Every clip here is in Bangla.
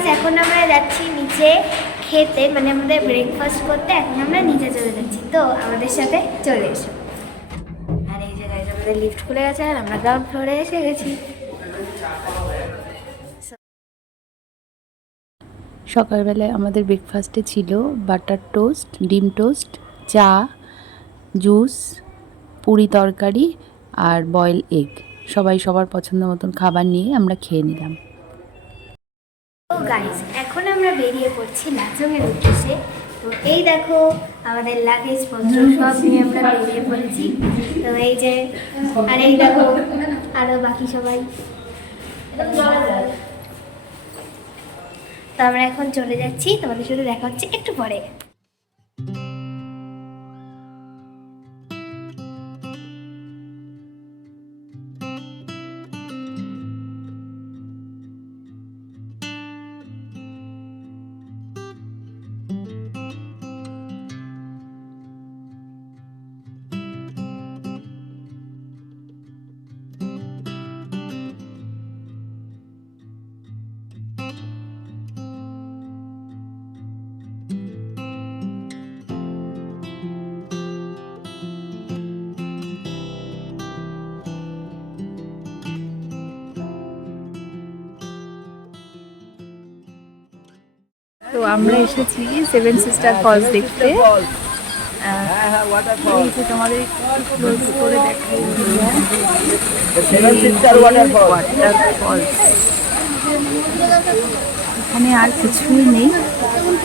গাইজ এখন আমরা যাচ্ছি নিচে খেতে মানে আমাদের ব্রেকফাস্ট করতে, এখন আমরা নিচে চলে যাচ্ছি। তো আমাদের সাথে চলে এসো। আর এই যে গাইজ আমাদের লিফট খুলে গেছে, আর আমরা গ্রাউন্ড ফ্লোরে এসে গেছি। সকালবেলায় আমাদের ব্রেকফাস্টে ছিল বাটার টোস্ট ডিম টোস্ট চা জুস পুরি তরকারি আর বয়েল এগ সবাই সবার পছন্দ মতন খাবার নিয়ে আমরা খেয়ে নিলাম। গাইজ এখন আমরা বেরিয়ে পড়ছি নাচঙের উদ্দেশ্যে। তো এই দেখো আমাদের লাগেজ পত্র সব নিয়ে আমরা বেরিয়ে পড়েছি। তো এই যে আর এই দেখো আরও বাকি সবাই। তো আমরা এখন চলে যাচ্ছি তোমাদের সাথে দেখা হচ্ছে একটু পরে। তো আমরা এসেছি সেভেন সিস্টার ফলস দেখতে। আহ, এই যে তোমাদের ক্লোজ করে দেখাই ওয়াটার ফলস এখানে আর কিছুই নেই।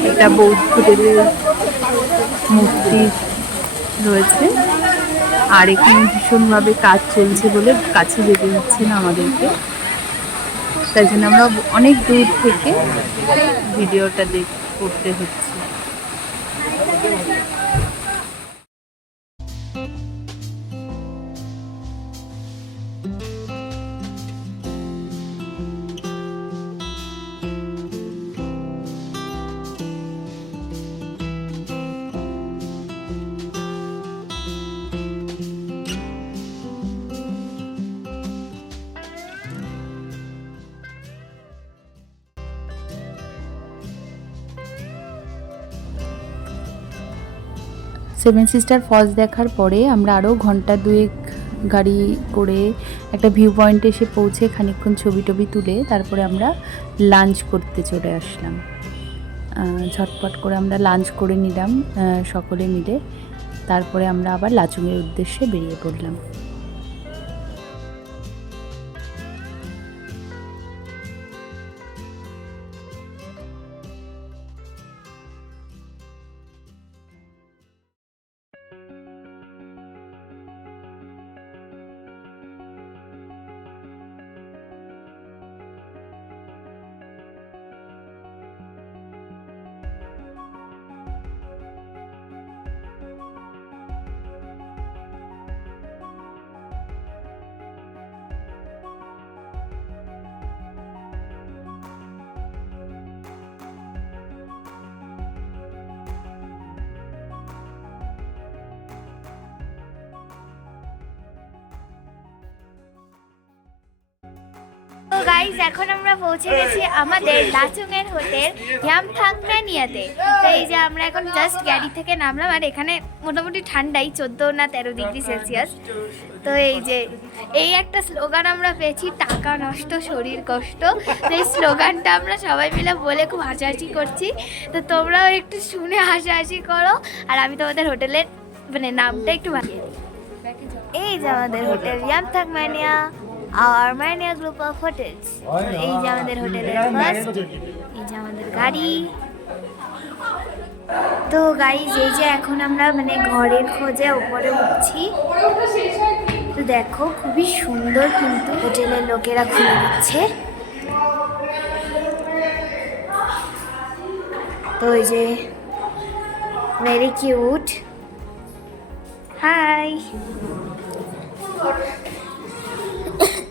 একটা বৌদ্ধদেবের মূর্তি রয়েছে। আর এখানে ভীষণভাবে কাজ চলছে বলে কাছে যেতে দিচ্ছে না আমাদেরকে। তাই জন্য আমরা অনেক দূর থেকে ভিডিওটা দেখ করতে হচ্ছে। সেভেন সিস্টার ফলস দেখার পরে আমরা আরও ঘণ্টা দুয়েক গাড়ি করে একটা ভিউ পয়েন্টে এসে পৌঁছে খানিকক্ষণ ছবি টবি তুলে তারপরে আমরা লাঞ্চ করতে চলে আসলাম। ঝটপট করে আমরা লাঞ্চ করে নিলাম সকলে মিলে। তারপরে আমরা আবার লাচুমের উদ্দেশ্যে বেরিয়ে পড়লাম। গাইজ এখন আমরা পৌঁছে গেছি আমাদের লাচুংয়ের হোটেল ইয়ামথাংম্যানিয়াতে তো এই যে আমরা এখন জাস্ট গাড়ি থেকে নামলাম, আর এখানে মোটামুটি ঠান্ডাই, চোদ্দ না তেরো ডিগ্রি সেলসিয়াস। তো এই যে, এই একটা স্লোগান আমরা পেয়েছি, টাকা নষ্ট, শরীর কষ্ট। তো এই স্লোগানটা আমরা সবাই মিলে বলে খুব হাসাহাসি করছি। তো তোমরাও একটু শুনে হাসাহাসি করো, আর আমি তোমাদের হোটেলের মানে নামটা একটু বানিয়ে এই যে আমাদের হোটেল ইয়ামথাংম্যানিয়া আর ম্যানিয়া গ্রুপ অফ হোটেলস এই যে আমাদের হোটেলের ফার্স্ট এই যে আমাদের গাড়ি। তো গাইজ এই যে এখন আমরা মানে ঘরের খোঁজে উপরে উঠছি। তো দেখো খুবই সুন্দর কিন্তু হোটেলের লোকেরা খুলে দিচ্ছে। তো এই যে ভেরি কিউট হাই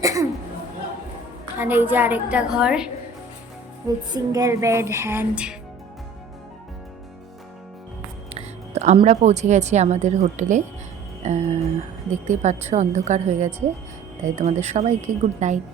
আর এই যে আরেকটা ঘর উইথ সিঙ্গেল বেড হ্যান্ড তো আমরা পৌঁছে গেছি আমাদের হোটেলে। দেখতেই পাচ্ছ, অন্ধকার হয়ে গেছে, তাই তোমাদের সবাইকে গুড নাইট